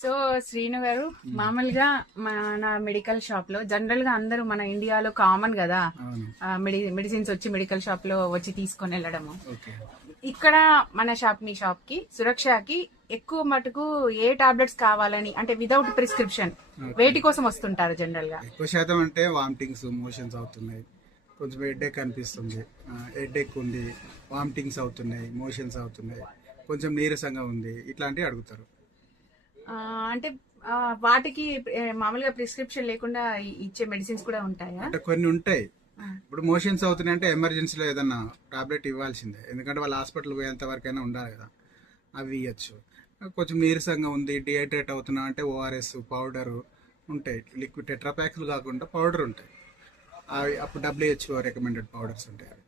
So Srinu గారు, మామూలుగా మన మెడికల్ షాప్ లో జనరల్ గా అందరూ మన ఇండియాలో కామన్ కదా, మెడిసిన్స్ వచ్చి మెడికల్ షాప్ లో వచ్చి తీసుకొని వెళ్ళడము. ఇక్కడ మన షాప్, మీ షాప్ కి సురక్షకి ఎక్కువ మటుకు ఏ టాబ్లెట్స్ కావాలని, అంటే వితౌట్ ప్రిస్క్రిప్షన్ వేటి కోసం వస్తుంటారు జనరల్ గా? ఎక్కువ శాతం అంటే వామిటింగ్స్, మోషన్స్ అవుతున్నాయి, కొంచెం హెడ్ఏక్ అనిపిస్తుంది, హెడ్ఏక్ ఉంది, వామిటింగ్స్ అవుతున్నాయి, మోషన్స్ అవుతున్నాయి, కొంచెం నీరసంగా ఉంది, ఇట్లాంటివి అడుగుతారు. అంటే వాటికి మామూలుగా ప్రిస్క్రిప్షన్ లేకుండా ఇచ్చే మెడిసిన్స్ కూడా ఉంటాయా? అంటే కొన్ని ఉంటాయి. ఇప్పుడు మోషన్స్ అవుతున్నాయి అంటే ఎమర్జెన్సీలో ఏదన్నా టాబ్లెట్ ఇవ్వాల్సిందే, ఎందుకంటే వాళ్ళ హాస్పిటల్ పోయేంత వరకైనా ఉండాలి కదా, అవి ఇవ్వచ్చు. కొంచెం నీరసంగా ఉంది, డిహైడ్రేట్ అవుతున్నా అంటే ఓఆర్ఎస్ పౌడర్ ఉంటాయి, లిక్విడ్ టెట్రాప్యాక్లు కాకుండా పౌడర్ ఉంటాయి, అవి అప్పుడు WHO రికమెండెడ్ పౌడర్స్ ఉంటాయి, అవి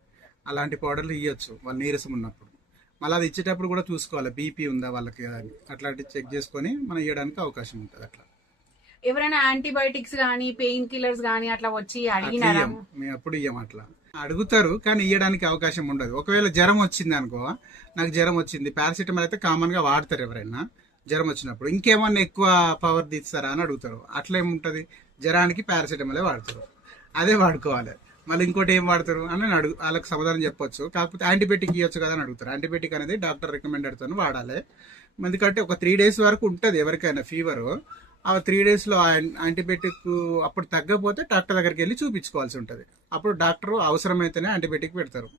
అలాంటి పౌడర్లు ఇవ్వచ్చు వాళ్ళు నీరసం ఉన్నప్పుడు. మళ్ళీ అది ఇచ్చేటప్పుడు కూడా చూసుకోవాలి బీపీ ఉందా వాళ్ళకి అని, అట్లాంటివి చెక్ చేసుకొని మనం ఇవ్వడానికి అవకాశం ఉంటుంది. అట్లా ఎవరైనా యాంటీబయాటిక్స్ గానీ పెయిన్ కిల్లర్స్ గానీ అట్లా వచ్చి అడిగినారా? మేము అప్పుడు ఇయ్యం. అట్లా అడుగుతారు కానీ ఇవ్వడానికి అవకాశం ఉండదు. ఒకవేళ జ్వరం వచ్చింది అనుకో, నాకు జ్వరం వచ్చింది, పారాసిటమాల్ అయితే కామన్ గా వాడతారు ఎవరైనా జ్వరం వచ్చినప్పుడు, ఇంకేమన్నా ఎక్కువ పవర్ తీస్తారా అని అడుగుతారు. అట్లా ఏముంటది, జ్వరానికి పారాసిటమాలే వాడతారు, అదే వాడుకోవాలి. మళ్ళీ ఇంకోటి ఏం వాడతారు అని వాళ్ళకి సమాధానం చెప్పొచ్చు. కాకపోతే యాంటీబయాటిక్ ఇవ్వచ్చు కదా అని అడుగుతారు. యాంటీబయాటిక్ అనేది డాక్టర్ రికమెండెడ్ తో వాడాలి. ఎందుకంటే ఒక 3 days వరకు ఉంటుంది ఎవరికైనా ఫీవర్. ఆ 3 days లో యాంటీబయాటిక్ అప్పుడు తగ్గకపోతే డాక్టర్ దగ్గరికి వెళ్ళి చూపించుకోవాల్సి ఉంటుంది. అప్పుడు డాక్టర్ అవసరమైతేనే యాంటీబయాటిక్ పెడతారు.